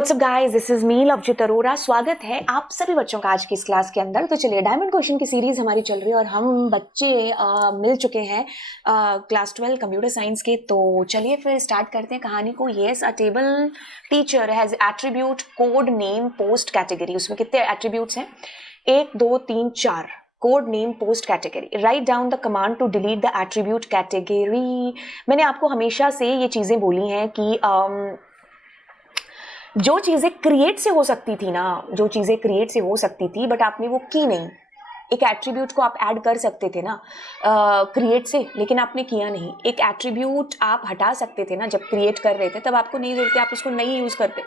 WhatsApp guys, this is me Lovejeet Arora. स्वागत है आप सभी बच्चों का आज की इस क्लास के अंदर। तो चलिए, डायमंड क्वेश्चन की सीरीज हमारी चल रही है और हम बच्चे मिल चुके हैं क्लास 12 कंप्यूटर साइंस के। तो चलिए फिर स्टार्ट करते हैं कहानी को। Yes, a table teacher has attribute code name post category. उसमें कितने एट्रीब्यूट्स हैं? 1 2 3 4। Code name post category. Write down the command to delete the attribute category. मैंने आपको हमेशा से ये चीजें बोली हैं कि जो चीजें क्रिएट से हो सकती थी ना, जो चीजें क्रिएट से हो सकती थी बट आपने वो की नहीं। एक एट्रीब्यूट को आप ऐड कर सकते थे ना क्रिएट से, लेकिन आपने किया नहीं। एक एट्रीब्यूट आप हटा सकते थे ना जब क्रिएट कर रहे थे, तब आपको नहीं जरूरत थी, आप उसको नहीं यूज करते।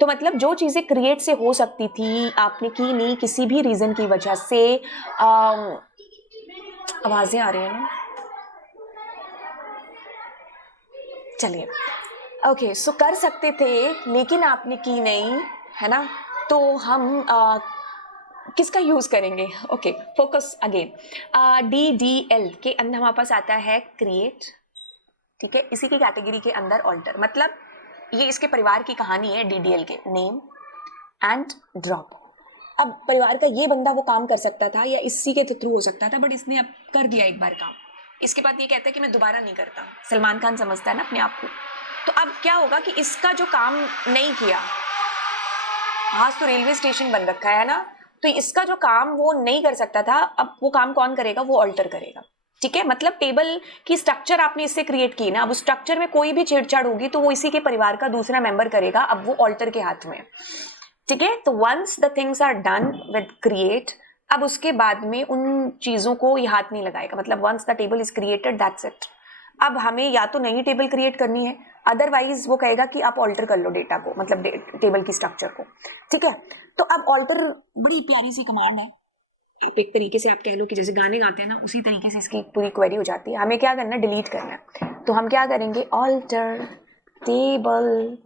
तो मतलब जो चीजें क्रिएट से हो सकती थी आपने की नहीं किसी भी रीजन की वजह से। आवाजें आ रही है ना, चलिए। ओके, सो कर सकते थे लेकिन आपने की नहीं, है ना? तो हम किसका यूज करेंगे? Okay, focus again. DDL के अंदर हमारे पास आता है क्रिएट, ठीक है। इसी की कैटेगरी के अंदर ऑल्टर, मतलब ये इसके परिवार की कहानी है। DDL के नेम एंड ड्रॉप। अब परिवार का ये बंदा वो काम कर सकता था या इसी के थ्रू हो सकता था, बट इसने अब कर दिया एक बार काम। इसके बाद ये कहता है कि मैं दोबारा नहीं करता। सलमान खान समझता है ना अपने आप को। तो अब क्या होगा कि इसका जो काम नहीं किया, आज तो रेलवे स्टेशन बन रखा है ना, तो इसका जो काम वो नहीं कर सकता था, अब वो काम कौन करेगा? वो ऑल्टर करेगा, ठीक है। मतलब टेबल की स्ट्रक्चर आपने इससे क्रिएट की ना, अब उस स्ट्रक्चर में कोई भी छेड़छाड़ होगी तो वो इसी के परिवार का दूसरा मेंबर करेगा। अब वो ऑल्टर के हाथ में, ठीक है। तो once the things are done with create, अब उसके बाद में उन चीजों को ये हाथ नहीं लगाएगा। मतलब once the table is created, that's it. अब हमें या तो नई टेबल क्रिएट करनी है, अदरवाइज वो कहेगा कि आप ऑल्टर कर लो डेटा को, मतलब टेबल की स्ट्रक्चर को, ठीक है। तो अब ऑल्टर बड़ी प्यारी सी कमांड है। आप एक तरीके से आप कह लो कि जैसे गाने गाते हैं ना, उसी तरीके से इसकी पूरी क्वेरी हो जाती है। हमें क्या करना है? डिलीट करना है। तो हम क्या करेंगे? ऑल्टर टेबल,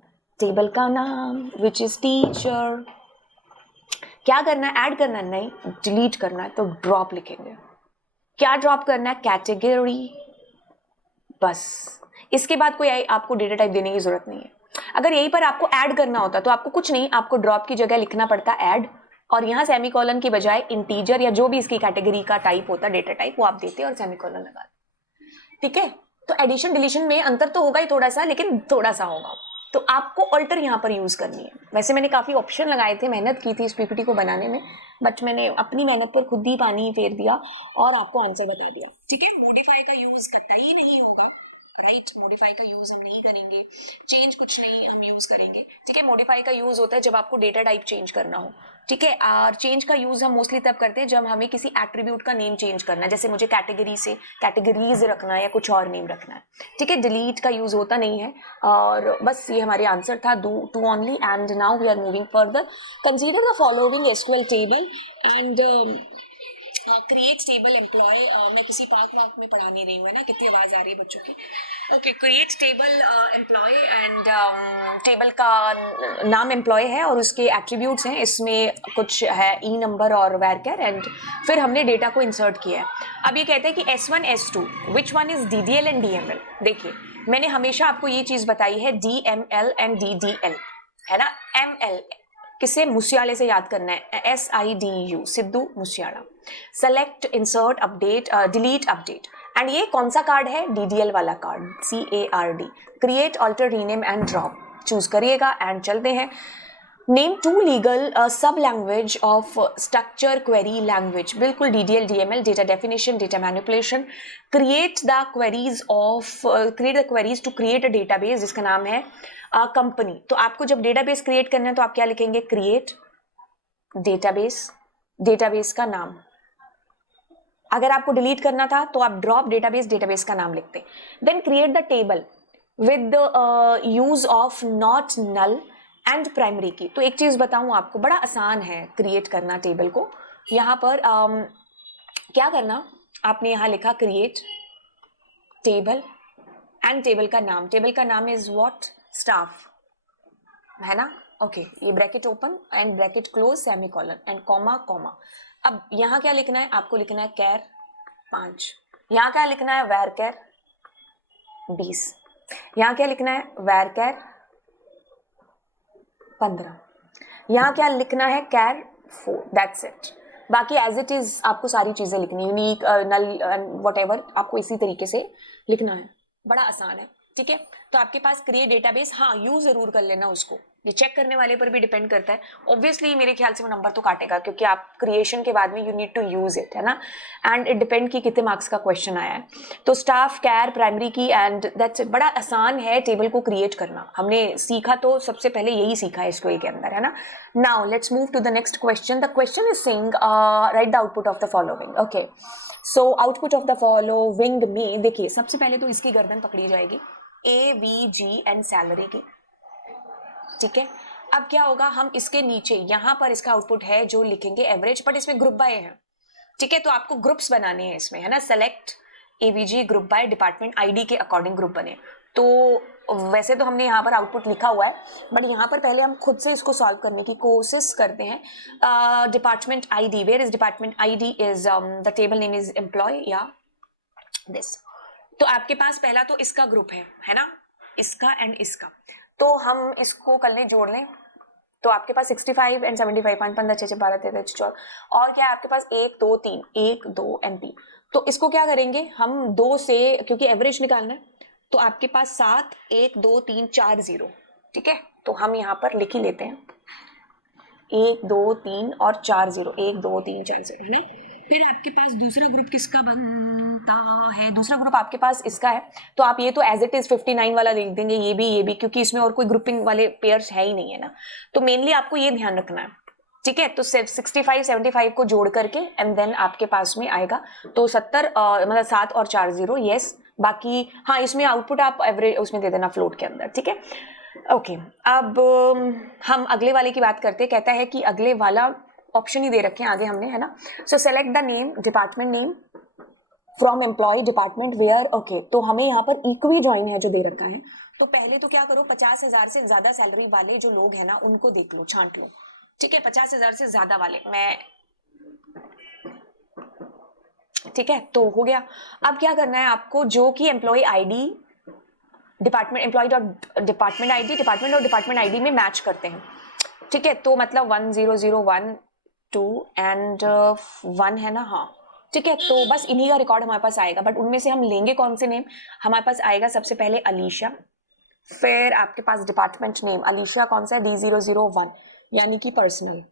टेबल का नाम विच इज टीचर। क्या करना है? ऐड करना है? नहीं, डिलीट करना है। तो ड्रॉप लिखेंगे। क्या ड्रॉप करना है? कैटेगरी, बस। इसके बाद कोई आपको डेटा टाइप देने की जरूरत नहीं है। अगर यहीं पर आपको ऐड करना होता तो आपको कुछ नहीं, आपको ड्रॉप की जगह लिखना पड़ता ऐड, और यहाँ सेमीकोलन की बजाय इंटीजर या जो भी इसकी कैटेगरी का टाइप होता, डेटा टाइप, वो आप देते और सेमीकोलन लगा, ठीक है। तो एडिशन डिलीशन में अंतर तो होगा ही थोड़ा सा, लेकिन थोड़ा सा होगा। तो आपको ऑल्टर यहाँ पर यूज करनी है। वैसे मैंने काफी ऑप्शन लगाए थे, मेहनत की थी इस पीपीटी को बनाने में, बट मैंने अपनी मेहनत पर खुद ही पानी फेर दिया और आपको आंसर बता दिया, ठीक है। मॉडिफाई का यूज कतई नहीं होगा, राइट। मॉडिफाई का यूज हम नहीं करेंगे। चेंज कुछ नहीं हम यूज करेंगे, ठीक है। मॉडिफाई का यूज होता है जब आपको डेटा टाइप चेंज करना हो, ठीक है। और चेंज का यूज हम मोस्टली तब करते हैं जब हमें किसी एट्रीब्यूट का नेम चेंज करना है, जैसे मुझे कैटेगरी से कैटेगरीज रखना है या कुछ और नेम रखना है, ठीक है। डिलीट का यूज होता नहीं है। और बस ये हमारे आंसर था, two only. And now we are moving further. Consider the following SQL table and create table employee. मैं किसी पार्क वार्क में पढ़ा नहीं रही हूँ, है ना? कितनी आवाज आ रही है बच्चों की। Okay, create table employee and table का नाम एम्प्लॉय है और उसके एट्रीब्यूट्स हैं। इसमें कुछ है ई नंबर और वैरकर, एंड फिर हमने डेटा को इंसर्ट किया है। अब ये कहते हैं कि S1 S2 which one is DDL and DML। देखिए, मैंने हमेशा आपको ये चीज बताई है, DML एंड DDL, है ना। ML किसे? मूसेवाले से याद करना है, SIDU, Sidhu Moosewala. Select, insert, update, delete, update. And ये कौन सा कार्ड है? DDL वाला card, CARD। Create, alter, rename and drop choose करिएगा एंड चलते हैं। Name to legal sub language of structure query language. बिल्कुल DDL DML, data definition, data manipulation. Create the queries of create the queries to create a database जिसका नाम है company. तो आपको जब डेटाबेस क्रिएट करना है तो आप क्या लिखेंगे? क्रिएट डेटाबेस, डेटाबेस का नाम। अगर आपको डिलीट करना था तो आप ड्रॉप डेटाबेस, डेटाबेस का नाम लिखते। Then create the table with use of not null and primary key. तो एक चीज बताऊं आपको, बड़ा आसान है क्रिएट करना टेबल को। यहां पर क्या करना, आपने यहां लिखा क्रिएट टेबल एंड टेबल का नाम। टेबल का नाम इज व्हाट? स्टाफ, है ना। ओके, ये bracket open and bracket close, semicolon and comma comma. अब यहाँ क्या लिखना है? आपको लिखना है कैर 5। यहाँ क्या लिखना है? वैर कैर 20। यहाँ क्या लिखना है? वैर कैर 15। यहाँ क्या लिखना है, कैर 4, दैट्स इट। बाकी एज इट इज आपको सारी चीजें लिखनी, यूनिक, नल एंड व्हाटएवर आपको इसी तरीके से लिखना है, बड़ा आसान है। ठीक है, तो आपके पास क्रिएट डेटाबेस, हाँ यूज जरूर कर लेना उसको, ये चेक करने वाले पर भी डिपेंड करता है। ऑब्वियसली मेरे ख्याल से वो नंबर तो काटेगा, क्योंकि आप क्रिएशन के बाद में you need to use it, है ना, एंड इट डिपेंड कि कितने मार्क्स का क्वेश्चन आया है। तो स्टाफ, कैर, प्राइमरी की एंड दैट्स इट। बड़ा आसान है टेबल को क्रिएट करना, हमने सीखा तो सबसे पहले यही सीखा है इसको के अंदर, है ना। Now let's move to the next question. The question is saying write the output of the following. Okay, so output of the following में देखिए, सबसे पहले तो इसकी गर्दन पकड़ी जाएगी, AVG एंड सैलरी की। ठीक है, अब क्या होगा, हम इसके नीचे यहाँ पर इसका आउटपुट है जो लिखेंगे एवरेज, बट इसमें ग्रुप बाय है। ठीक है, तो आपको ग्रुप्स बनाने हैं इसमें, है ना। Select AVG group by department ID के अकॉर्डिंग ग्रुप बने। तो वैसे तो हमने यहाँ पर आउटपुट लिखा हुआ है, बट यहाँ पर पहले हम खुद से इसको सॉल्व करने की कोशिश करते हैं। Department ID, where is department ID is the table name is employee या दिस। तो आपके पास पहला तो इसका ग्रुप है ना, इसका एंड इसका, तो हम इसको कर लें, जोड़ लें। तो आपके पास 65 एंड 75, 5, 15, 6, 12, 13, 14, और क्या है आपके पास 1, 2, 3, 1, 2 एंड 3। तो इसको क्या करेंगे हम, 2 से, क्योंकि एवरेज निकालना है, तो आपके पास 7, 1, 2, 3, 4 0। ठीक है, तो हम यहाँ पर लिख ही लेते हैं 1, 2, 3 और 4 0, 1, 2, 3, 4 0, है ना। फिर आपके पास दूसरा ग्रुप किसका बनता है, दूसरा ग्रुप आपके पास इसका है, तो आप ये तो एज इट इज 59 वाला देख देंगे, ये भी, क्योंकि इसमें और कोई ग्रुपिंग वाले पेयर्स है ही नहीं, है ना। तो मेनली आपको ये ध्यान रखना है। ठीक है, तो 65 75 को जोड़ करके एंड देन आपके पास में आएगा तो 70, मतलब 7 और 4 0, यस। बाकी हाँ, इसमें आउटपुट आप एवरेज उसमें दे देना फ्लोट के अंदर। ठीक है, ओके। अब हम अगले वाले की बात करते हैं। कहता है कि अगले वाला ऑप्शन ही दे रखे हैं आगे हमने, है ना। So select the name, department name from employee department where. Okay, तो हमें यहाँ पर इक्वी ज्वाइन है जो दे रखा है। तो पहले तो क्या करो, 50,000 से ज्यादा सैलरी वाले जो लोग हैं ना, उनको देख लो, छांट लो। ठीक है, 50,000 से ज्यादा वाले, मैं, ठीक है, तो हो गया। अब क्या करना है आपको, जो कि employee ID department, employee dot department ID, department और डिपार्टमेंट ID में मैच करते हैं। ठीक है, तो मतलब 1 0 0 1 2 एंड 1 है ना, हाँ। ठीक है, तो बस इन्हीं का रिकॉर्ड हमारे पास आएगा, बट उनमें से हम लेंगे कौन से नेम। हमारे पास आएगा सबसे पहले अलीशा, फिर आपके पास डिपार्टमेंट नेम अलीशा कौन सा है, D001, यानी कि पर्सनल।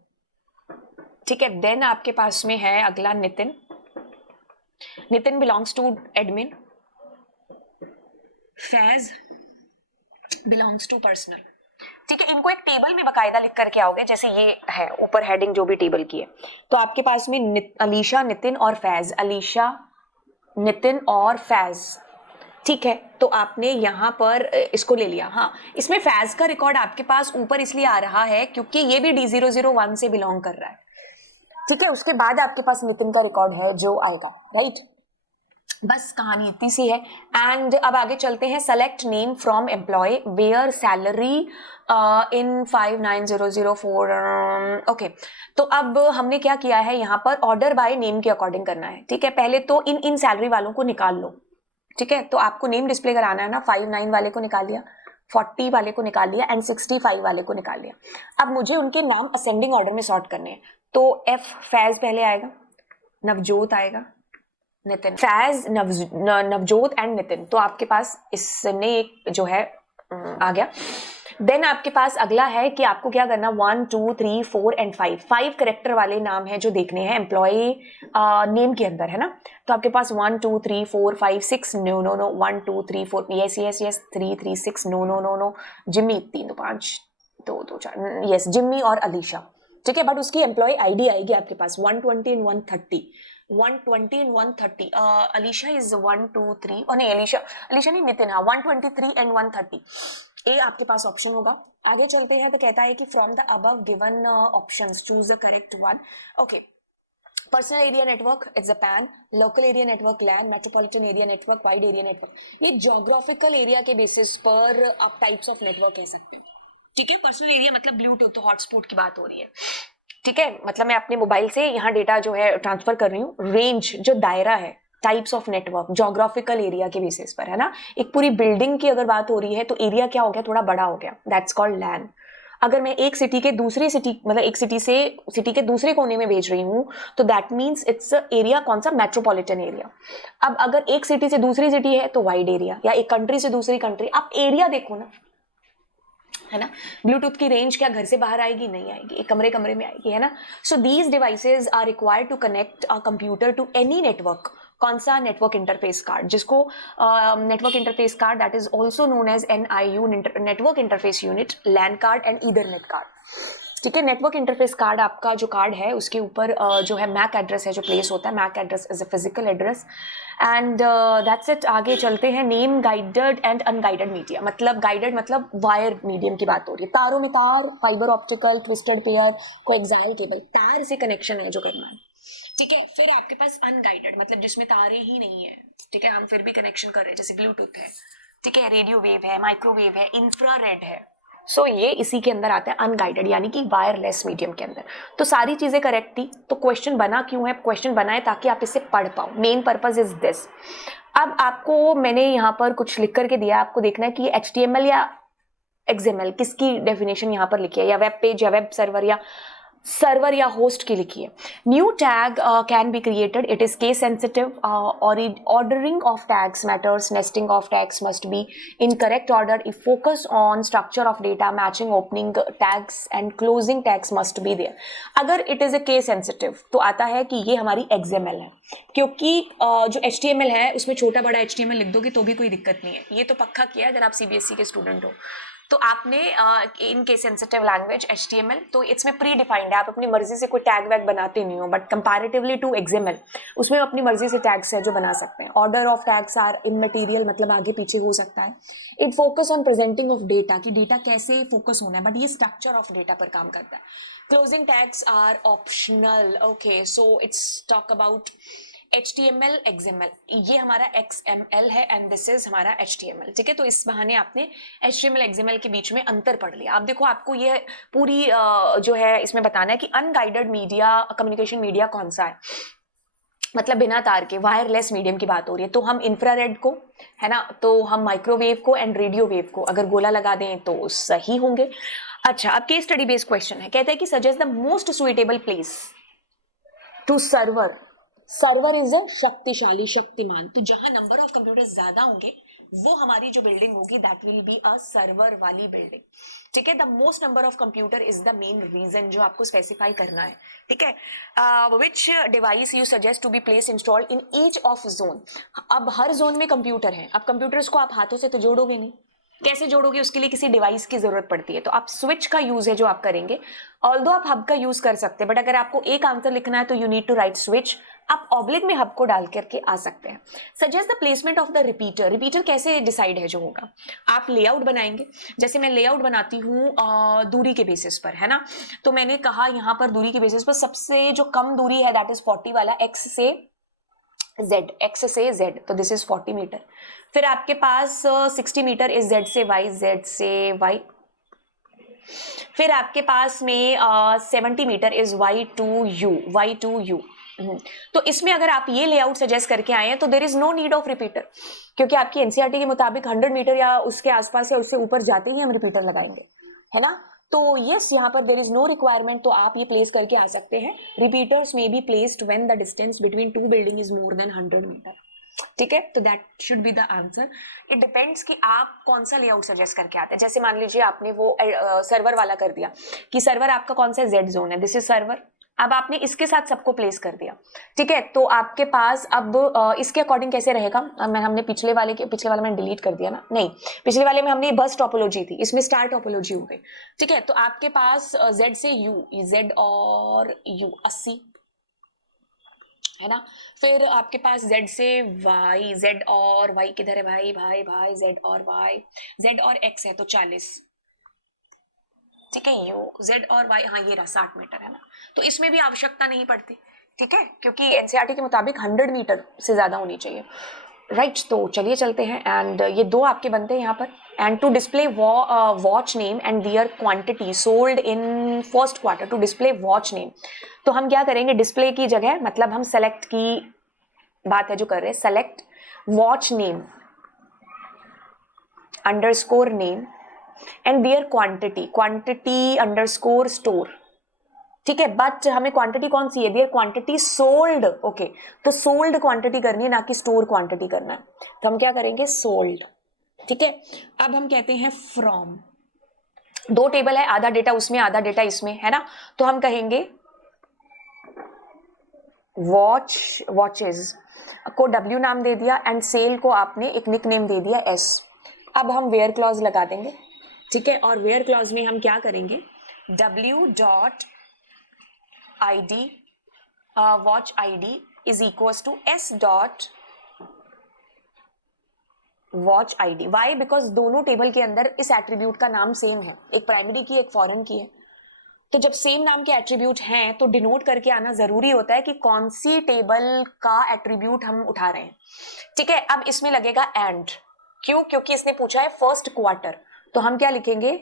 ठीक है, देन आपके पास में है अगला Nitin, Nitin belongs to admin, Faiz belongs to personal. ठीक है, इनको एक टेबल में बकायदा लिख करके आओगे, जैसे ये है ऊपर हेडिंग जो भी टेबल की है। तो आपके पास में अलीशा, नितिन और फैज, अलीशा, नितिन और फैज। ठीक है, तो आपने यहाँ पर इसको ले लिया। हाँ, इसमें फैज का रिकॉर्ड आपके पास ऊपर इसलिए आ रहा है क्योंकि ये भी D001 से बिलोंग कर रहा है। ठीक है, उसके बाद आपके पास नितिन का रिकॉर्ड है जो आएगा, राइट। बस कहानी इतनी सी है। एंड अब आगे चलते हैं। Select name from employee where salary in 59004। Okay, तो अब हमने क्या किया है, यहाँ पर ऑर्डर बाय नेम के अकॉर्डिंग करना है। ठीक है, पहले तो इन सैलरी वालों को निकाल लो। ठीक है, तो आपको नेम डिस्प्ले कराना है ना, 59 वाले को निकाल लिया, 40 वाले को निकाल लिया एंड 65 वाले को निकाल लिया। अब मुझे उनके नाम असेंडिंग ऑर्डर में सॉर्ट करने हैं। तो फैज पहले आएगा, नवजोत आएगा, नितिन, फैज, नवजोत एंड नितिन। तो आपके पास इसने एक जो है आ गया। देन आपके पास अगला है कि आपको क्या करना, 1 2 3 4 एंड 5 करेक्टर वाले नाम है जो देखने हैं एम्प्लॉय नेम के अंदर, है ना। तो आपके पास 1 2 3 4 5 6 no no no, 1 2 3 4 yes yes yes, 3 3 6 no no no no, Jimmy 3 2 5 2 2 4 yes, Jimmy और अलीशा। ठीक है, बट उसकी एम्प्लॉय ID आएगी आपके पास 120 एंड 130, 120 एंड 130। अलीशा इज 1 2 3, और नहीं अलीशा नहीं, नितिन, हाँ, 123 एंड 130। ए आपके पास ऑप्शन होगा। आगे चलते हैं तो कहता है कि from the above given options choose the correct one. Okay, personal area network it's a pan, local area network lan, metropolitan area network, wide area network. ये ज्योग्राफिकल एरिया के बेसिस पर आप टाइप्स ऑफ नेटवर्क कह सकते हो। ठीक है, personal area मतलब ब्लूटूथ हॉटस्पॉट की बात हो रही है। ठीक है, मतलब मैं अपने मोबाइल से यहाँ डेटा जो है ट्रांसफर कर रही हूँ। रेंज जो दायरा है, types of network geographical area के बेसिस पर, है ना। एक पूरी बिल्डिंग की अगर बात हो रही है तो एरिया क्या हो गया, थोड़ा बड़ा हो गया, दैट्स कॉल्ड लैन। अगर मैं एक सिटी के दूसरी सिटी मतलब एक सिटी से सिटी के दूसरे कोने में भेज रही हूँ तो दैट मीन्स इट्स एरिया कौन सा, मेट्रोपॉलिटन एरिया। अब अगर एक सिटी से दूसरी सिटी है तो वाइड एरिया, या एक कंट्री से दूसरी कंट्री, आप एरिया देखो ना, है ना। ब्लूटूथ की रेंज क्या घर से बाहर आएगी, नहीं आएगी, एक कमरे कमरे में आएगी, है ना। So these devices are required to connect a computer to any network. कौन सा, नेटवर्क इंटरफेस कार्ड, जिसको network interface card that is also known as NIU, network interface unit, lan card and ethernet card. ठीक है, network interface card आपका जो card है उसके ऊपर जो है मैक एड्रेस है जो प्लेस होता है, mac address is a physical address and that's it. आगे चलते हैं, name guided and unguided media, मतलब गाइडेड मतलब वायर मीडियम की बात हो रही है, तारों में तार, fiber optical, twisted pair, coaxial cable, तार से कनेक्शन है जो करना है। ठीक है, फिर आपके पास अनगाइडेड मतलब जिसमें तारे ही नहीं है, ठीक है, हम फिर भी कनेक्शन कर रहे हैं, जैसे ब्लूटूथ है, ठीक है, रेडियो वेव है, माइक्रोवेव है, इंफ्रारेड है। सो ये इसी के अंदर आता है अनगाइडेड, यानी कि वायरलेस मीडियम के अंदर। तो सारी चीजें करेक्ट थी, तो क्वेश्चन बना क्यों है, क्वेश्चन बना है ताकि आप इसे पढ़ पाओ, मेन पर्पज इज दिस। अब आपको मैंने यहाँ पर कुछ लिख करके दिया, आपको देखना है कि HTML या XML किसकी डेफिनेशन यहाँ पर लिखी है, या वेब पेज या वेब सर्वर या होस्ट की लिखी है। New tag can be created, it is case sensitive, और ordering of tags matters, nesting of tags must be in correct order, if focus on structure of data, matching opening tags and closing tags must be there. अगर it is a case sensitive तो आता है कि ये हमारी XML है, क्योंकि जो HTML है उसमें छोटा बड़ा HTML लिख दोगे तो भी कोई दिक्कत नहीं है, ये तो पक्का किया अगर आप CBSE के स्टूडेंट हो तो आपने in case sensitive language HTML, तो इसमें प्री डिफाइंड है, आप अपनी मर्जी से कोई टैग वैग बनाते नहीं हो, बट कंपैरेटिवली टू XML उसमें अपनी मर्जी से टैग्स है जो बना सकते हैं। Order of tags are immaterial, मतलब आगे पीछे हो सकता है। It focus on presenting of data, कि डेटा कैसे फोकस होना है, बट ये स्ट्रक्चर ऑफ डेटा पर काम करता है। Closing tags are optional, okay, so it's talk about HTML XML, ये हमारा XML है एंड दिस इज हमारा HTML। ठीक है, तो इस बहाने आपने HTML XML के बीच में अंतर पढ़ लिया। अब देखो आपको ये पूरी जो है इसमें बताना है कि अनगाइडेड मीडिया, कम्युनिकेशन मीडिया कौन सा है, मतलब बिना तार के वायरलेस मीडियम की बात हो रही है। तो हम इंफ्रारेड को, है ना, तो हम माइक्रोवेव को एंड रेडियो वेव को अगर गोला लगा दें तो सही होंगे। अच्छा, अब केस स्टडी बेस्ड क्वेश्चन है, कहता है कि suggest the most suitable place to server. Server is a शक्तिशाली, शक्तिमान, तो जहां नंबर ऑफ कंप्यूटर्स ज्यादा होंगे वो हमारी जो बिल्डिंग होगी that will be a server वाली बिल्डिंग। ठीक है, the most number of computer is the main reason जो आपको स्पेसिफाई करना है। ठीक है, which device you suggest to be place installed in each of zone. अब हर जोन में कंप्यूटर है, अब कंप्यूटर्स को आप हाथों से तो जोड़ोगे नहीं, कैसे जोड़ोगे, उसके लिए किसी डिवाइस की जरूरत पड़ती है, तो आप स्विच का यूज है जो आप करेंगे। ऑल्दो आप हब का यूज कर सकते हैं, बट अगर आपको एक आंसर लिखना है तो you need to write switch. आप ऑब्लिक में हब को डाल करके आ सकते हैं। Suggest the placement of the repeater. Repeater कैसे डिसाइड है जो होगा, आप लेआउट बनाएंगे, जैसे मैं लेआउट बनाती हूँ दूरी के बेसिस पर, है ना, तो मैंने कहा यहाँ पर दूरी के बेसिस पर सबसे जो कम दूरी है दैट इज 40 वाला, X से Z, तो दिस इज 40 मीटर। फिर आपके पास 60 मीटर इज Z से Y। फिर आपके पास में 70 meter is Y to U। तो इसमें अगर आप ये लेआउट सजेस्ट करके आए हैं तो there is no need of repeater, क्योंकि आपकी एनसीईआरटी के मुताबिक 100 मीटर या उसके आसपास या उससे ऊपर जाते ही हम रिपीटर लगाएंगे, है ना। तो यस, यहाँ पर देयर इज नो रिक्वायरमेंट, तो आप ये प्लेस करके आ सकते हैं। Repeaters may be placed when the distance between two building is more than 100 meter. ठीक है, तो that should be the answer. It depends कि आप कौन सा लेआउट सजेस्ट करके आते हैं। जैसे मान लीजिए आपने वो सर्वर वाला कर दिया कि सर्वर आपका कौन सा Z जोन है, दिस इज सर्वर। अब आपने इसके साथ सबको प्लेस कर दिया, ठीक है, तो आपके पास अब इसके अकॉर्डिंग कैसे रहेगा, हमने पिछले वाले में डिलीट कर दिया ना, नहीं, पिछले वाले में हमने बस टोपोलॉजी थी, इसमें स्टार टोपोलॉजी हो गई। ठीक है, तो आपके पास Z से U, Z और U 80, है ना। फिर आपके पास Z से Y, Z और Y किधर है भाई, Z और Y, Z और X है तो 40। ठीक है, U, Z और Y, हाँ ये रहा 60 मीटर, है ना। तो इसमें भी आवश्यकता नहीं पड़ती, ठीक है, क्योंकि एनसीईआरटी के मुताबिक 100 मीटर से ज्यादा होनी चाहिए, राइट। तो चलिए चलते हैं, एंड ये दो आपके बनते हैं यहाँ पर। And to display watch name and their quantity sold in first quarter, to display watch name, तो हम क्या करेंगे, डिस्प्ले की जगह मतलब हम सेलेक्ट की बात है जो कर रहे हैं, select watch name underscore name and their quantity, quantity underscore store, ठीक है, बट हमें क्वांटिटी कौन सी है, देयर क्वांटिटी सोल्ड, ओके, तो सोल्ड क्वांटिटी करनी है ना कि स्टोर क्वांटिटी करना है, तो हम क्या करेंगे सोल्ड, ठीक है। अब हम कहते हैं फ्रॉम, दो टेबल है, आधा डेटा उसमें आधा डेटा इसमें, है ना, तो हम कहेंगे वॉचेस को W नाम दे दिया एंड सेल को आपने एक निक नेम दे दिया S। अब हम वेयर क्लॉज लगा देंगे, ठीक है, और वेयर क्लॉज में हम क्या करेंगे, W dot I D watch I D is equal to S dot watch ID. Why, because दोनों टेबल के अंदर इस एट्रीब्यूट का नाम सेम है, एक प्राइमरी की एक फॉरेन की है, तो जब सेम नाम के एट्रीब्यूट हैं तो डिनोट करके आना जरूरी होता है कि कौन सी टेबल का एट्रीब्यूट हम उठा रहे हैं, ठीक है। अब इसमें लगेगा एंड, क्यों, क्योंकि इसने पूछा है फर्स्ट क्वार्टर, तो हम क्या लिखेंगे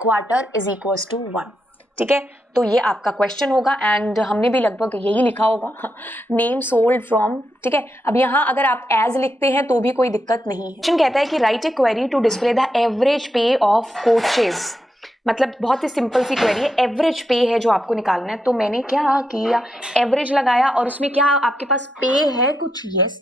क्वार्टर इज इक्वल टू 1, ठीक है, तो ये आपका क्वेश्चन होगा एंड हमने भी लगभग यही लिखा होगा, नेम सोल्ड फ्रॉम, ठीक है। अब यहाँ अगर आप एज लिखते हैं तो भी कोई दिक्कत नहीं है। क्वेश्चन कहता है कि write a query to display the average pay of coaches, मतलब बहुत ही सिंपल सी क्वेरी है, एवरेज पे है जो आपको निकालना है, तो मैंने क्या किया, एवरेज लगाया और उसमें क्या आपके पास पे है कुछ, यस,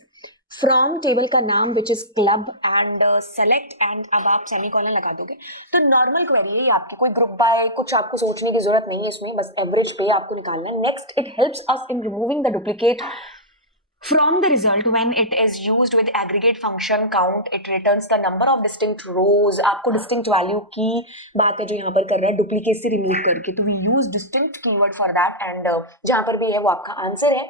फ्रॉम टेबल का नाम which is club and select and, अब आप सेमीकोलन लगा दोगे, तो नॉर्मल क्वेरी है ये आपकी, कोई ग्रुप बाय कुछ आपको सोचने की जरूरत नहीं है इसमें, बस एवरेज पे आपको निकालना है। Next, it helps us in removing the duplicate from the result when it is used with aggregate function count, it returns the number of distinct rows। आपको distinct value की बात है जो यहाँ पर कर रहा है, डुप्लीकेट से रिमूव करके, तो we use distinct keyword for that and जहाँ पर भी है वो आपका आंसर है।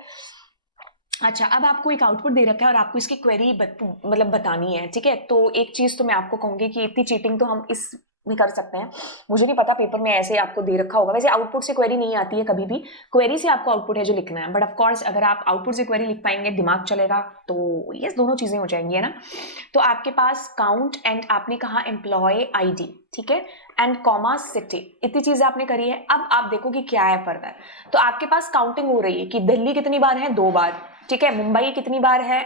अच्छा, अब आपको एक आउटपुट दे रखा है और आपको इसकी क्वेरी मतलब बतानी है, ठीक है, तो एक चीज तो मैं आपको कहूंगी कि इतनी चीटिंग तो हम इस भी कर सकते हैं, मुझे नहीं पता पेपर में ऐसे आपको दे रखा होगा, वैसे आउटपुट से क्वेरी नहीं आती है कभी भी, क्वेरी से आपको आउटपुट है जो लिखना है, बट ऑफ कोर्स अगर आप आउटपुट से क्वेरी लिख पाएंगे दिमाग चलेगा तो ये दोनों चीजें हो जाएंगी, है ना। तो आपके पास काउंट एंड आपने कहा एम्प्लॉय आईडी, ठीक है, एंड कॉमा सिटी, इतनी चीजें आपने करी है। अब आप देखो कि क्या है फर्दर, तो आपके पास काउंटिंग हो रही है कि दिल्ली कितनी बार है, 2 बार, ठीक है, मुंबई कितनी बार है,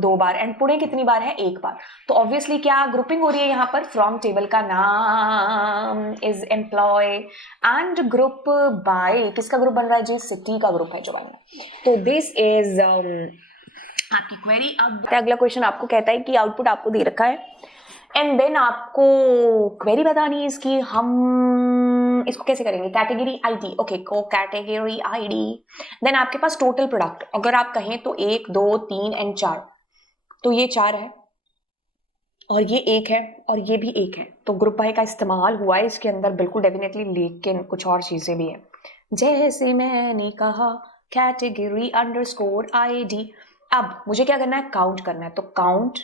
2 बार, एंड पुणे कितनी बार है, 1 बार, तो ऑब्वियसली क्या ग्रुपिंग हो रही है यहाँ पर, फ्रॉम टेबल का नाम is employee and group by, किसका ग्रुप बन रहा है जी, सिटी का ग्रुप है जो बन रहा है, तो दिस इज आपकी क्वेरी। अब अगला क्वेश्चन आपको कहता है कि आउटपुट आपको दे रखा है एंड देन आपको क्वेरी बतानी है इसकी, हम इसको कैसे करेंगे, कैटेगरी आईडी, ओके, को कैटेगरी आईडी, देन आपके पास टोटल प्रोडक्ट, अगर आप कहें तो 1 2 3 एंड 4, तो ये 4 है और ये 1 है और ये भी 1 है, तो ग्रुप बाय का इस्तेमाल हुआ है इसके अंदर बिल्कुल डेफिनेटली, लेकिन कुछ और चीजें भी है, जैसे मैंने कहा कैटेगरी अंडरस्कोर आईडी। अब मुझे क्या करना है, काउंट करना है, तो काउंट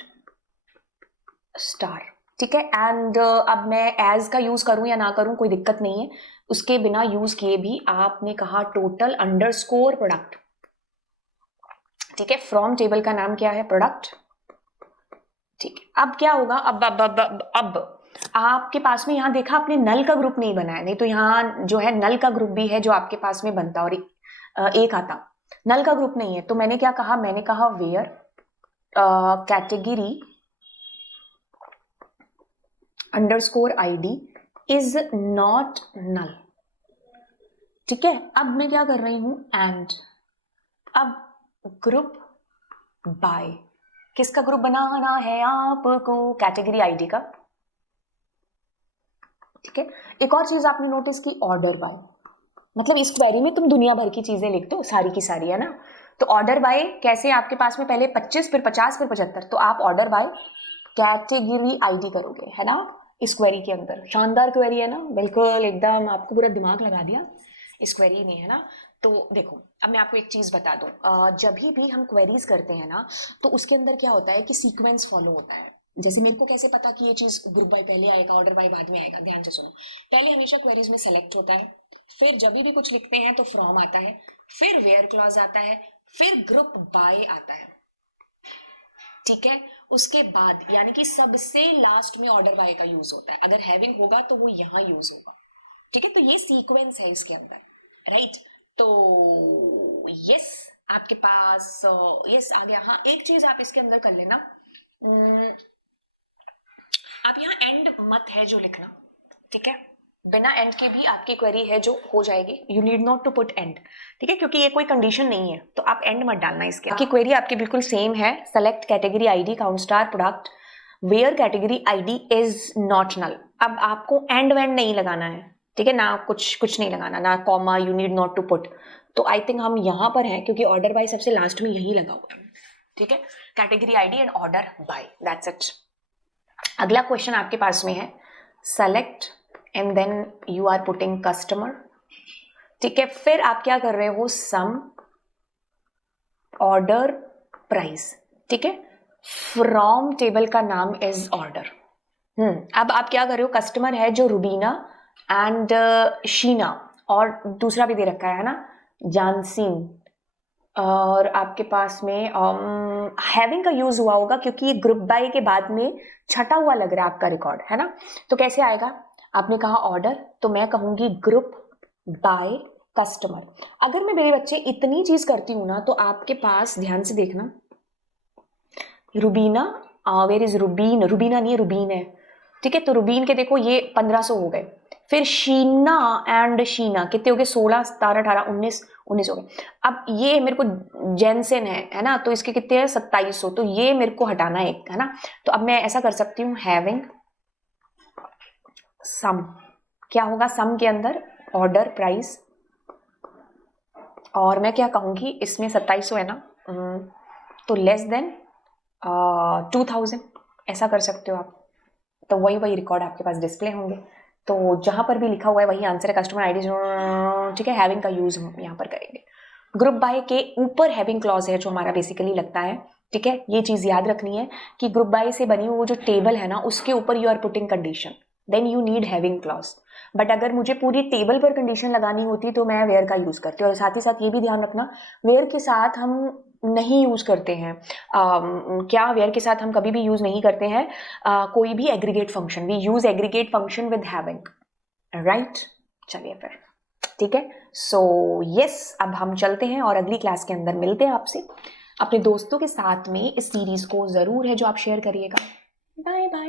स्टार, ठीक है, एंड अब मैं एज का यूज करूं या ना करूं कोई दिक्कत नहीं है, उसके बिना यूज किए भी आपने कहा टोटल अंडरस्कोर प्रोडक्ट, ठीक है, फ्रॉम टेबल का नाम क्या है, प्रोडक्ट, ठीक है। अब क्या होगा, अब आपके पास में यहाँ देखा आपने नल का ग्रुप नहीं बनाया, नहीं तो यहाँ जो है नल का ग्रुप भी है जो आपके पास में बनता और एक आता, नल का ग्रुप नहीं है, तो मैंने क्या कहा, मैंने कहा where category underscore ID is not null, ठीक है। अब मैं क्या कर रही हूं, एंड अब ग्रुप बाय, किसका ग्रुप बनाना है आपको, कैटेगरी आईडी का, ठीक है। एक और चीज आपने नोटिस की, ऑर्डर बाय, मतलब इस क्वेरी में तुम दुनिया भर की चीजें लिखते हो सारी की सारी, है ना, तो ऑर्डर बाय कैसे, आपके पास में पहले 25 फिर 50 फिर 75, तो आप ऑर्डर बाय कैटेगरी आईडी करोगे, है ना, इस क्वेरी के अंदर। शानदार क्वेरी है ना, बिल्कुल एकदम आपको पूरा दिमाग लगा दिया इस क्वेरी ने, है ना। तो देखो अब मैं आपको एक चीज बता दूं, जब भी हम क्वेरीज करते हैं ना तो उसके अंदर क्या होता है कि सीक्वेंस फॉलो होता है, जैसे मेरे को कैसे पता कि ये चीज ग्रुप बाय पहले आएगा ऑर्डर बाय बाद में आएगा, ध्यान से सुनो, पहले हमेशा क्वेरीज में सेलेक्ट होता है, फिर जब भी कुछ लिखते हैं तो फ्रॉम आता है, फिर वेयर क्लॉज आता है, फिर ग्रुप बाय आता है, ठीक है, उसके बाद यानी कि सबसे लास्ट में ऑर्डर बाय का यूज होता है, अगर हैविंग होगा तो वो यहाँ यूज होगा, ठीक है, तो ये सीक्वेंस है इसके अंदर, राइट। तो यस आपके पास यस आ गया। हाँ एक चीज आप इसके अंदर कर लेना, आप यहाँ एंड मत है जो लिखना, ठीक है, बिना एंड के भी आपकी क्वेरी है जो हो जाएगी, you need not to put and, ठीक है, क्योंकि ये कोई कंडीशन नहीं है तो आप एंड मत डालना इसके। आपकी क्वेरी आपकी बिल्कुल सेम है, select category ID count star product where category ID is not null. अब आपको एंड वेंड नहीं लगाना है, ठीक है ना, कुछ नहीं लगाना, ना comma, you need not to put. तो आई थिंक हम यहाँ पर हैं क्योंकि ऑर्डर बाय सबसे लास्ट में यही लगा हुआ है, ठीक है, category ID and order by, that's it. अगला क्वेश्चन आपके पास में है select and then you are putting customer, ठीक है, फिर आप क्या कर रहे हो, सम ऑर्डर प्राइस, ठीक है, फ्रॉम टेबल का नाम इज ऑर्डर। अब आप क्या कर रहे हो, कस्टमर है जो रुबीना एंड शीना, और दूसरा भी दे रखा है ना, जानसीन, और आपके पास में हैविंग का यूज हुआ होगा क्योंकि ये ग्रुप बाय के बाद में छटा हुआ लग रहा है आपका रिकॉर्ड, है ना। तो कैसे आएगा, आपने कहा ऑर्डर, तो मैं कहूंगी ग्रुप बाय कस्टमर। अगर मैं मेरे बच्चे इतनी चीज करती हूं ना, तो आपके पास ध्यान से देखना, रुबीना, वेयर इज रुबीन, रुबीना नहीं है, रुबीन है, ठीक है, तो रुबीन के देखो ये 1500 हो गए, फिर शीना एंड शीना कितने हो गए, 16 17 18 19 हो गए। अब ये मेरे को जेनसेन है ना, तो इसके कितने हैं, 2700, तो ये मेरे को हटाना है एक, है ना। तो अब मैं ऐसा कर सकती हूँ, हैविंग सम, क्या होगा सम के अंदर ऑर्डर प्राइस, और मैं क्या कहूंगी, इसमें 2700 है ना, तो लेस देन 2000, ऐसा कर सकते हो आप। तो वही रिकॉर्ड आपके पास डिस्प्ले होंगे, तो जहां पर भी लिखा हुआ है वही आंसर है, कस्टमर आईडी, ठीक है, हैविंग का यूज हम यहाँ पर करेंगे। ग्रुप बाय के ऊपर हैविंग क्लॉज है जो हमारा बेसिकली लगता है, ठीक है, ये चीज याद रखनी है कि ग्रुप बाय से बनी हुई वो जो टेबल है ना, उसके ऊपर you are putting condition, then you need having clause. But अगर मुझे पूरी टेबल पर कंडीशन लगानी होती तो मैं वेयर का यूज करती हूँ। और साथ ही साथ ये भी ध्यान रखना, वेयर के साथ हम नहीं यूज करते हैं, क्या वेयर के साथ हम कभी भी यूज नहीं करते हैं कोई भी aggregate function, we use aggregate function with having, right. चलिए फिर, ठीक है, सो यस, अब हम चलते हैं और अगली क्लास के अंदर मिलते हैं आपसे। अपने दोस्तों के साथ में इस सीरीज को जरूर है जो आप शेयर करिएगा। Bye bye.